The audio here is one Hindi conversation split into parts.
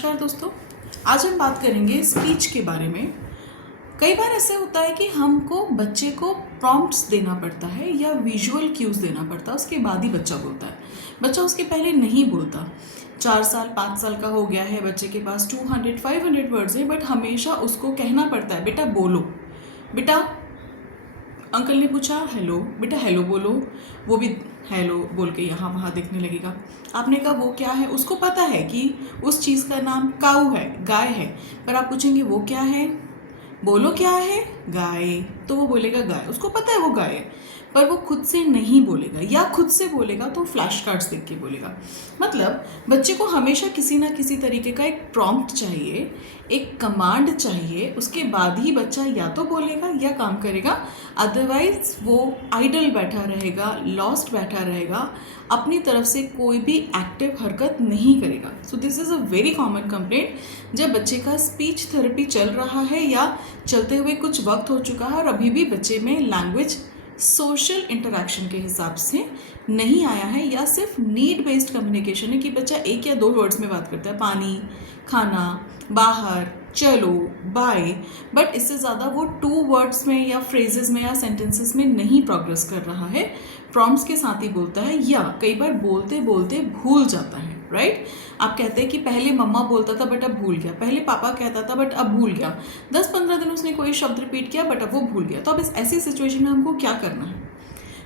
नमस्कार दोस्तों, आज हम बात करेंगे स्पीच के बारे में। कई बार ऐसे होता है कि हमको बच्चे को प्रॉम्प्ट्स देना पड़ता है या विजुअल क्यूज देना पड़ता है, उसके बाद ही बच्चा बोलता है। बच्चा उसके पहले नहीं बोलता। 4 साल 5 साल का हो गया है, बच्चे के पास 200-500 वर्ड्स है, बट हमेशा उसको कहना पड़ता है बेटा बोलो, बेटा अंकल ने पूछा हेलो, बेटा हेलो बोलो। वो भी हेलो बोल के यहाँ वहाँ देखने लगेगा। आपने कहा वो क्या है, उसको पता है कि उस चीज़ का नाम काऊ है, गाय है, पर आप पूछेंगे वो क्या है, बोलो क्या है, गाय, तो वो बोलेगा गाय। उसको पता है वो गाय है, पर वो खुद से नहीं बोलेगा, या खुद से बोलेगा तो फ्लैश कार्ड्स देख के बोलेगा। मतलब बच्चे को हमेशा किसी ना किसी तरीके का एक प्रॉम्प्ट चाहिए, एक कमांड चाहिए, उसके बाद ही बच्चा या तो बोलेगा या काम करेगा। अदरवाइज वो आइडल बैठा रहेगा, लॉस्ट बैठा रहेगा, अपनी तरफ से कोई भी एक्टिव हरकत नहीं करेगा। So this is a very common complaint जब बच्चे का स्पीच थेरेपी चल रहा है या चलते हुए कुछ वक्त हो चुका है और अभी भी बच्चे में लैंग्वेज सोशल इंटरेक्शन के हिसाब से नहीं आया है, या सिर्फ नीड बेस्ड कम्युनिकेशन है कि बच्चा 1 या 2 वर्ड्स में बात करता है, पानी, खाना, बाहर, चलो, बाय, बट इससे ज़्यादा वो 2 वर्ड्स में या फ्रेजेस में या सेंटेंसेस में नहीं प्रोग्रेस कर रहा है। प्रॉम्प्ट्स के साथ ही बोलता है, या कई बार बोलते बोलते भूल जाता है। राइट, आप कहते हैं कि पहले मम्मा बोलता था बट अब भूल गया, पहले पापा कहता था बट अब भूल गया, 10-15 दिन उसने कोई शब्द रिपीट किया बट अब वो भूल गया। तो अब इस ऐसी सिचुएशन में हमको क्या करना है?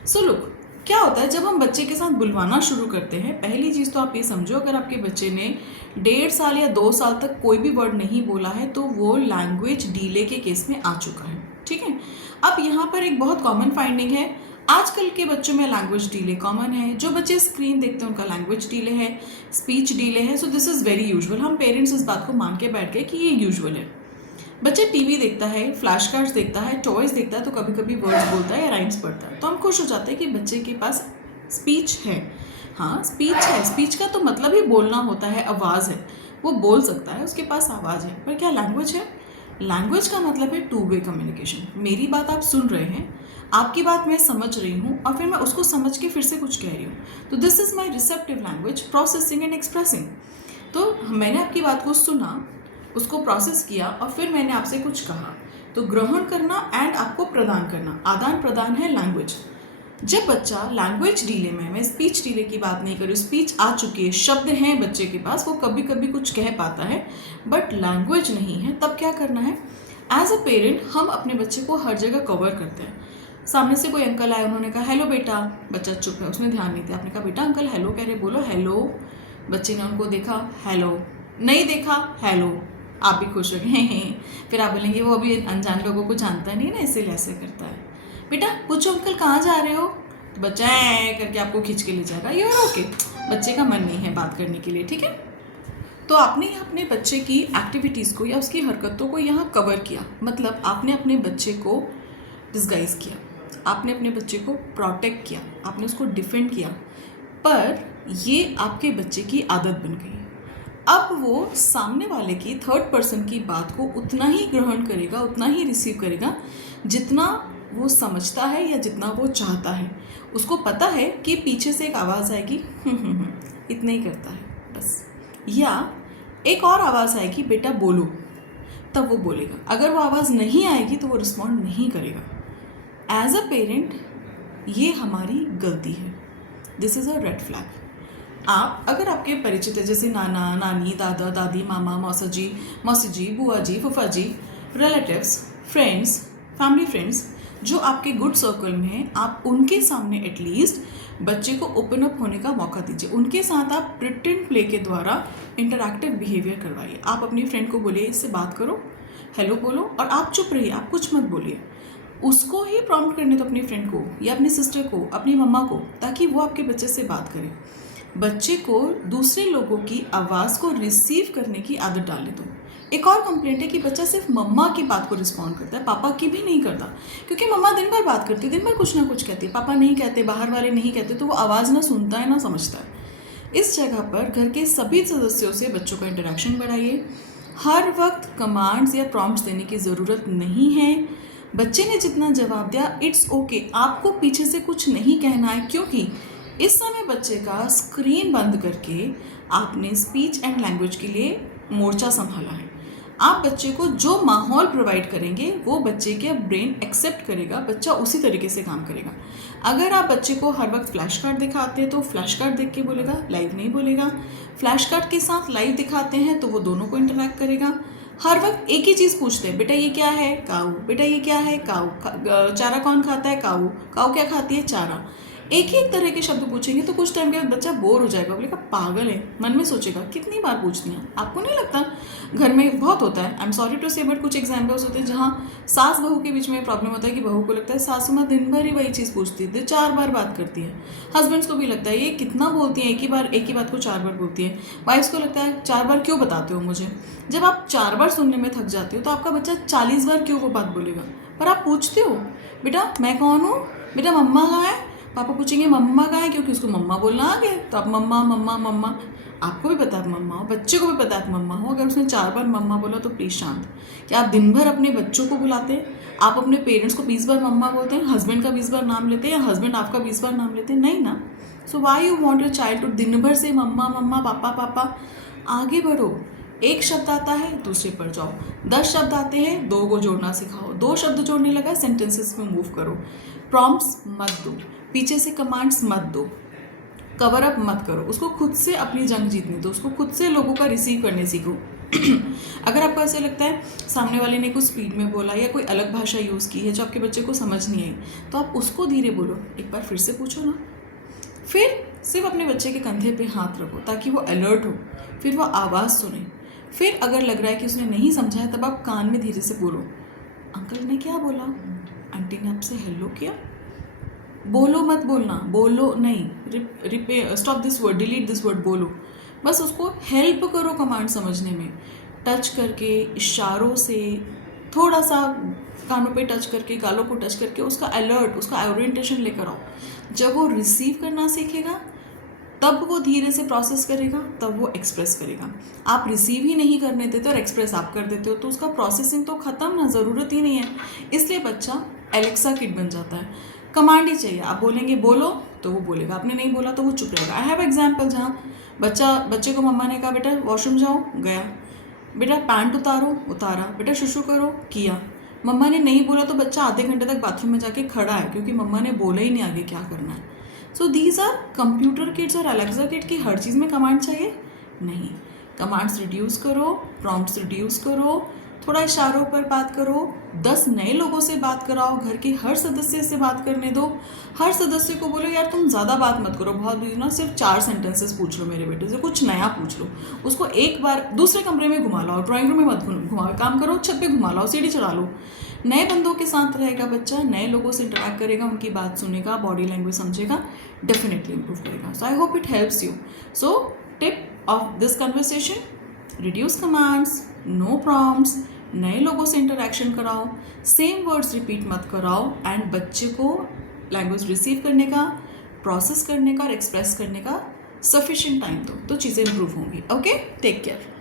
सो लुक, क्या होता है जब हम बच्चे के साथ बुलवाना शुरू करते हैं, पहली चीज़ तो आप ये समझो, अगर आपके बच्चे ने 1.5 साल या 2 साल तक कोई भी वर्ड नहीं बोला है तो वो लैंग्वेज डीले के केस में आ चुका है। ठीक है, अब यहाँ पर एक बहुत कॉमन फाइंडिंग है, आजकल के बच्चों में लैंग्वेज डीले कॉमन है। जो बच्चे स्क्रीन देखते हैं उनका लैंग्वेज डीले है, स्पीच डीले है। So this is very usual. हम पेरेंट्स इस बात को मान के बैठ गए कि ये यूजुअल है। बच्चे टीवी देखता है, फ्लैश कार्ड्स देखता है, टॉयज देखता है, तो कभी कभी वर्ड्स बोलता है या राइम्स पढ़ता है, तो हम खुश हो जाते हैं कि बच्चे के पास स्पीच है। हाँ, स्पीच है। स्पीच का तो मतलब ही बोलना होता है, आवाज़ है, वो बोल सकता है, उसके पास आवाज़ है। पर क्या लैंग्वेज है? लैंग्वेज का मतलब है 2 वे कम्युनिकेशन। मेरी बात आप सुन रहे हैं, आपकी बात मैं समझ रही हूँ, और फिर मैं उसको समझ के फिर से कुछ कह रही हूँ। तो this is my receptive language, processing and expressing. तो मैंने आपकी बात को सुना, उसको प्रोसेस किया, और फिर मैंने आपसे कुछ कहा। तो ग्रहण करना एंड आपको प्रदान करना, आदान प्रदान है लैंग्वेज। जब बच्चा लैंग्वेज डीले में, मैं स्पीच डीले की बात नहीं कर रही, स्पीच आ चुकी है, शब्द हैं बच्चे के पास, वो कभी कभी कुछ कह पाता है बट लैंग्वेज नहीं है, तब क्या करना है? एज अ पेरेंट हम अपने बच्चे को हर जगह कवर करते हैं। सामने से कोई अंकल आए, उन्होंने कहा हेलो बेटा, बच्चा चुप है, उसने ध्यान नहीं दिया। आपने कहा बेटा अंकल हेलो कह रहे, बोलो हेलो। बच्चे ने उनको देखा, हेलो, नहीं देखा, हेलो, आप भी खुश हो गए। फिर आप बोलेंगे वो अभी अनजान लोगों को जानता नहीं ना, इसीलिए ऐसे करता है। बेटा पूछो अंकल कहाँ जा रहे हो, तो बच्चा करके आपको खींच के ले जाएगा, यू आर ओके। बच्चे का मन नहीं है बात करने के लिए। ठीक है, तो आपने अपने बच्चे की एक्टिविटीज़ को या उसकी हरकतों को यहाँ कवर किया, मतलब आपने अपने बच्चे को डिस्गाइज किया, आपने अपने बच्चे को प्रोटेक्ट किया, आपने उसको डिफेंड किया, पर ये आपके बच्चे की आदत बन गई। अब वो सामने वाले की, थर्ड पर्सन की बात को उतना ही ग्रहण करेगा, उतना ही रिसीव करेगा जितना वो समझता है या जितना वो चाहता है। उसको पता है कि पीछे से एक आवाज़ आएगी, इतना ही करता है बस, या एक और आवाज़ आएगी बेटा बोलो, तब वो बोलेगा। अगर वो आवाज़ नहीं आएगी तो वो रिस्पॉन्ड नहीं करेगा। एज अ पेरेंट ये हमारी गलती है, this is a red flag. आप अगर आपके परिचित है, जैसे नाना नानी, दादा दादी, मामा मौसा जी, मौसी जी, बुआ जी, फूफा जी, रिलेटिव्स, फ्रेंड्स, फैमिली फ्रेंड्स जो आपके गुड सर्कल में हैं, आप उनके सामने एटलीस्ट बच्चे को ओपन अप होने का मौका दीजिए। उनके साथ आप प्रिटेंड प्ले के द्वारा इंटरैक्टिव बिहेवियर करवाइए। आप अपनी फ्रेंड को बोलिए इससे बात करो, हेलो बोलो, और आप चुप रहिए, आप कुछ मत बोलिए। उसको ही प्रॉम्प्ट करने दो, अपनी फ्रेंड को या अपनी सिस्टर को, अपनी मम्मा को, ताकि वो आपके बच्चे से बात करे। बच्चे को दूसरे लोगों की आवाज़ को रिसीव करने की आदत डालने दो। एक और कंप्लेंट है कि बच्चा सिर्फ मम्मा की बात को रिस्पॉन्ड करता है, पापा की भी नहीं करता, क्योंकि मम्मा दिन भर बात करती है, दिन भर कुछ ना कुछ कहती है, पापा नहीं कहते, बाहर वाले नहीं कहते, तो वो आवाज़ ना सुनता है ना समझता है। इस जगह पर घर के सभी सदस्यों से बच्चों का इंटरेक्शन बढ़ाइए। हर वक्त कमांड्स या प्रॉम्प्ट्स देने की ज़रूरत नहीं है। बच्चे ने जितना जवाब दिया इट्स ओके, आपको पीछे से कुछ नहीं कहना है, क्योंकि इस समय बच्चे का स्क्रीन बंद करके आपने स्पीच एंड लैंग्वेज के लिए मोर्चा संभाला है। आप बच्चे को जो माहौल प्रोवाइड करेंगे वो बच्चे के ब्रेन एक्सेप्ट करेगा, बच्चा उसी तरीके से काम करेगा। अगर आप बच्चे को हर वक्त फ्लैश कार्ड दिखाते हैं तो फ्लैश कार्ड देख के बोलेगा, लाइव नहीं बोलेगा। फ्लैश कार्ड के साथ लाइव दिखाते हैं तो वो दोनों को इंटरैक्ट करेगा। हर वक्त एक ही चीज़ पूछते हैं, बेटा ये क्या है, काऊ, बेटा ये क्या है, काऊ, चारा कौन खाता है, काऊ, काऊ क्या खाती है, चारा। एक ही तरह के शब्द पूछेंगे तो कुछ टाइम के बाद बच्चा बोर हो जाएगा, बोलेगा पागल है, मन में सोचेगा कितनी बार पूछती हैं। आपको नहीं लगता घर में बहुत होता है, आई एम सॉरी टू से, बट कुछ एग्जाम्पल्स होते हैं जहाँ सास बहू के बीच में प्रॉब्लम होता है कि बहू को लगता है सासू माँ दिन भर ही वही चीज़ पूछती है, 4 बार बात करती है। हस्बैंड्स को भी लगता है ये कितना बोलती हैं, एक ही बात को 4 बार बोलती है। वाइफ्स को लगता है 4 बार क्यों बताते हो मुझे। जब आप 4 बार सुनने में थक जाते हो तो आपका बच्चा 40 बार क्यों वो बात बोलेगा। पर आप पूछते हो, बेटा मैं कौन हूँ, बेटा मम्मा कहाँ है। पापा पूछेंगे मम्मा कहाँ है, क्योंकि उसको मम्मा बोलना आ गया, तो आप मम्मा मम्मा मम्मा। आपको भी पता है मम्मा हो, बच्चे को भी पता है मम्मा हो। अगर उसने 4 बार मम्मा बोला तो प्लीज़ शांत। क्या आप दिन भर अपने बच्चों को बुलाते हैं, आप अपने पेरेंट्स को 20 बार मम्मा बोलते हैं, हस्बैंड का 20 बार नाम लेते हैं, या हस्बैंड आपका 20 बार नाम लेते हैं, नहीं ना। So why you want your child to दिन भर से मम्मा मम्मा पापा पापा। आगे बढ़ो, एक शब्द आता है दूसरे पर जाओ, 10 शब्द आते हैं 2 को जोड़ना सिखाओ, 2 शब्द जोड़ने लगा सेंटेंसेस में मूव करो। प्रॉम्प्ट्स मत दो, पीछे से कमांड्स मत दो, कवर अप मत करो, उसको खुद से अपनी जंग जीतने दो, उसको खुद से लोगों का रिसीव करने सीखो। अगर आपको ऐसा लगता है सामने वाले ने कुछ स्पीड में बोला या कोई अलग भाषा यूज़ की है जो आपके बच्चे को समझ नहीं आई, तो आप उसको धीरे बोलो, एक बार फिर से पूछो ना। फिर सिर्फ अपने बच्चे के कंधे पे हाथ रखो ताकि वो अलर्ट हो, फिर वो आवाज़ सुने। फिर अगर लग रहा है कि उसने नहीं समझा है तब आप कान में धीरे से बोलो, अंकल ने क्या बोला, आंटी ने आपसे हेलो किया। बोलो मत बोलना, बोलो नहीं, stop this word, delete this word, बोलो। बस उसको हेल्प करो कमांड समझने में, टच करके, इशारों से, थोड़ा सा कानों पे टच करके, गालों को टच करके उसका अलर्ट, उसका ओरिएंटेशन लेकर आओ। जब वो रिसीव करना सीखेगा तब वो धीरे से प्रोसेस करेगा, तब वो एक्सप्रेस करेगा। आप रिसीव ही नहीं करने देते और एक्सप्रेस आप कर देते हो तो उसका प्रोसेसिंग तो ख़त्म ना, ज़रूरत ही नहीं है। इसलिए बच्चा एलेक्सा किड बन जाता है, कमांड ही चाहिए। आप बोलेंगे बोलो तो वो बोलेगा, आपने नहीं बोला तो वो चुप रहेगा। आई हैव एग्जाम्पल जहाँ बच्चे को मम्मा ने कहा बेटा वॉशरूम जाओ, गया, बेटा पैंट उतारो, उतारा, बेटा शुशु करो, किया। मम्मा ने नहीं बोला तो बच्चा आधे घंटे तक बाथरूम में जाके खड़ा है क्योंकि मम्मा ने बोला ही नहीं आगे क्या करना है। So these are computer kids और एलेक्सा किड की हर चीज़ में कमांड चाहिए नहीं। कमांड्स रिड्यूस करो, प्रॉम्प्ट्स रिड्यूस करो, थोड़ा इशारों पर बात करो, 10 नए लोगों से बात कराओ, घर के हर सदस्य से बात करने दो। हर सदस्य को बोलो यार तुम ज़्यादा बात मत करो, बहुत ना, सिर्फ 4 सेंटेंसेस पूछ लो मेरे बेटे से, कुछ नया पूछ लो। उसको एक बार दूसरे कमरे में घुमा लाओ, ड्राइंग रूम में मत घुमाओ, काम करो छत पे घुमा लाओ, सीढ़ी चढ़ा लो। नए बंदों के साथ रहेगा बच्चा, नए लोगों से इंटरैक्ट करेगा, उनकी बात सुनेगा, बॉडी लैंग्वेज समझेगा, डेफिनेटली इंप्रूव करेगा। So I hope it helps you. So tip of this conversation, reduce commands, no prompts, नए लोगों से इंटरेक्शन कराओ, सेम वर्ड्स रिपीट मत कराओ, एंड बच्चे को लैंग्वेज रिसीव करने का, प्रोसेस करने का और एक्सप्रेस करने का सफिशिएंट टाइम दो, तो चीज़ें इंप्रूव होंगी। Okay, take care.